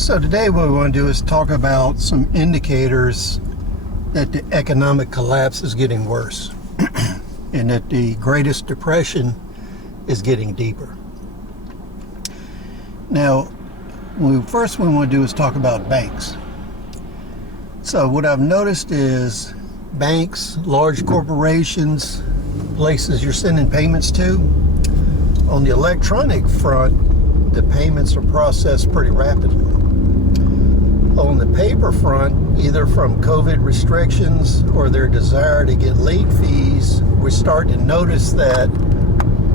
So today what we want to do is talk about some indicators that the economic collapse is getting worse and that the Greatest Depression is getting deeper. Now, first we want to do is talk about banks. So what I've noticed is banks, large corporations, places you're sending payments to, on the electronic front, the payments are processed pretty rapidly. On the paper front, either from COVID restrictions or their desire to get late fees, we're starting to notice that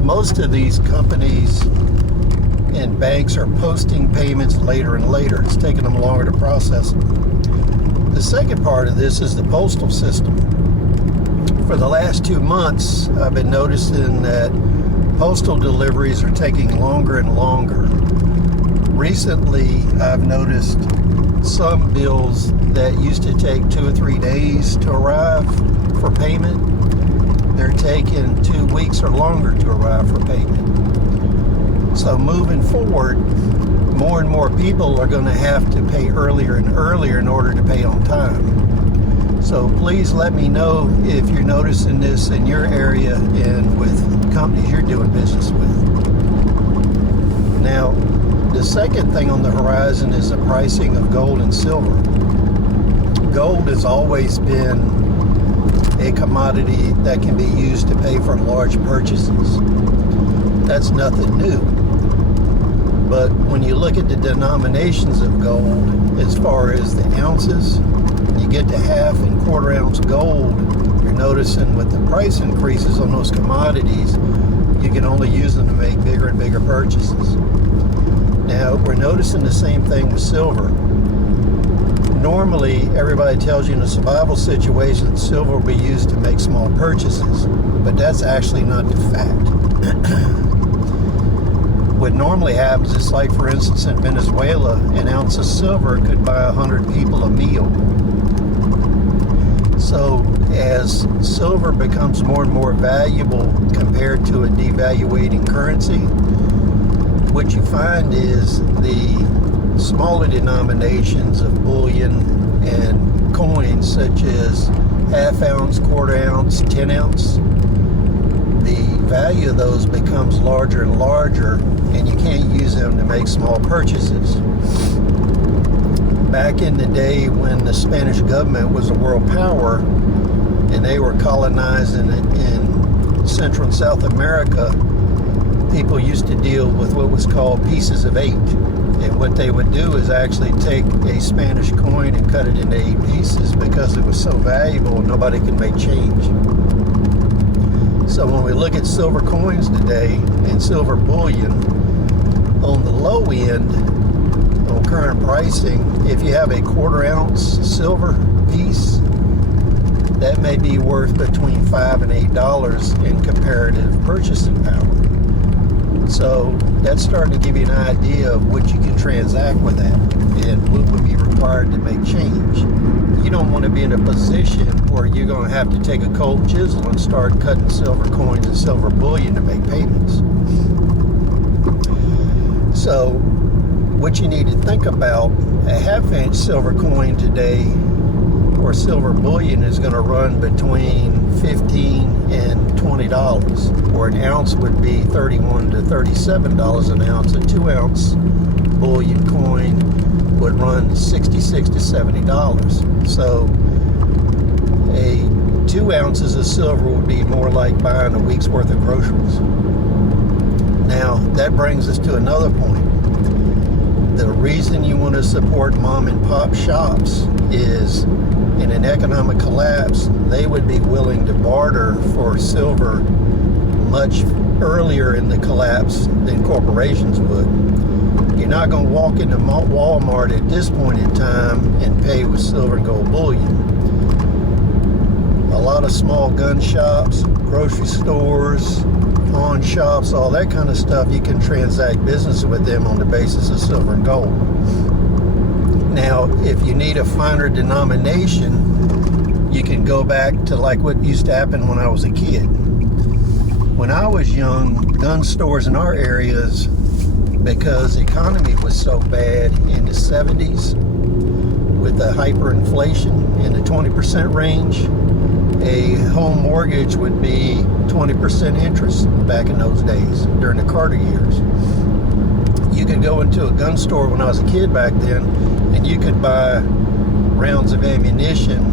most of these companies and banks are posting payments later and later. It's taking them longer to process them. The second part of this is the postal system. For the last 2 months, I've been noticing that postal deliveries are taking longer and longer. Recently, I've noticed some bills that used to take 2 or 3 days to arrive for payment, they're taking 2 weeks or longer to arrive for payment. So moving forward, more and more people are going to have to pay earlier and earlier in order to pay on time. So please let me know if you're noticing this in your area and with companies you're doing business with. Now, the second thing on the horizon is the pricing of gold and silver. Gold has always been a commodity that can be used to pay for large purchases. That's nothing new. But when you look at the denominations of gold, as far as the ounces, you get to half and quarter ounce gold, you're noticing with the price increases on those commodities, you can only use them to make bigger and bigger purchases. Now, we're noticing the same thing with silver. Normally, everybody tells you in a survival situation, silver will be used to make small purchases, but that's actually not the fact. What normally happens is, like for instance in Venezuela, an ounce of silver could buy 100 people a meal. So as silver becomes more and more valuable compared to a devaluating currency, what you find is the smaller denominations of bullion and coins, such as half ounce, quarter ounce, 10 ounce, the value of those becomes larger and larger, and you can't use them to make small purchases. Back in the day when the Spanish government was a world power and they were colonizing in Central and South America, people used to deal with what was called pieces of 8. And what they would do is actually take a Spanish coin and cut it into 8 pieces because it was so valuable nobody could make change. So when we look at silver coins today and silver bullion, on the low end, on current pricing, if you have a quarter ounce silver piece, that may be worth between $5 and $8 in comparative purchasing power. So that's starting to give you an idea of what you can transact with that and what would be required to make change. You don't want to be in a position where you're going to have to take a cold chisel and start cutting silver coins and silver bullion to make payments. So what you need to think about, a half-inch silver coin today or silver bullion is going to run between $15 and $20, or an ounce would be $31 to $37 an ounce. A 2-ounce bullion coin would run $66 to $70. So a 2 ounces of silver would be more like buying a week's worth of groceries. Now, that brings us to another point. The reason you want to support mom and pop shops is in an economic collapse, they would be willing to barter for silver much earlier in the collapse than corporations would. You're not going to walk into Walmart at this point in time and pay with silver and gold bullion. A lot of small gun shops, grocery stores, pawn shops, all that kind of stuff, you can transact business with them on the basis of silver and gold. Now, if you need a finer denomination, you can go back to like what used to happen when I was a kid. When I was young, gun stores in our areas because the economy was so bad in the 70s with the hyperinflation in the 20% range. A home mortgage would be 20% interest back in those days during the Carter years. You could go into a gun store when I was a kid back then, and you could buy rounds of ammunition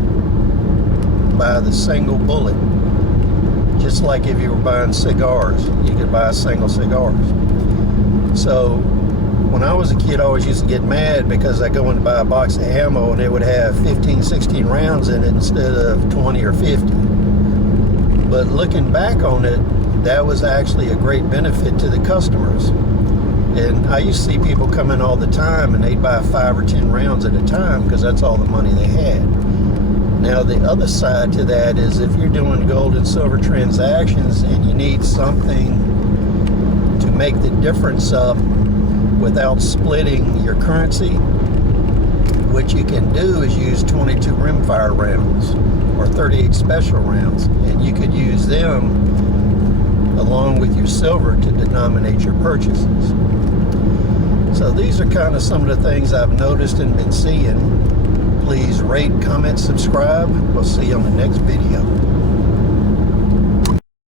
by the single bullet. Just like if you were buying cigars, you could buy single cigars. So when I was a kid, I always used to get mad because I go in to buy a box of ammo and it would have 15, 16 rounds in it instead of 20 or 50. But looking back on it, that was actually a great benefit to the customers. And I used to see people come in all the time and they'd buy 5 or 10 rounds at a time because that's all the money they had. Now the other side to that is if you're doing gold and silver transactions and you need something to make the difference up without splitting your currency, what you can do is use 22 rimfire rounds or 38 special rounds, and you could use them along with your silver to denominate your purchases. So these are kind of some of the things I've noticed and been seeing. Please rate, comment, subscribe. We'll see you on the next video.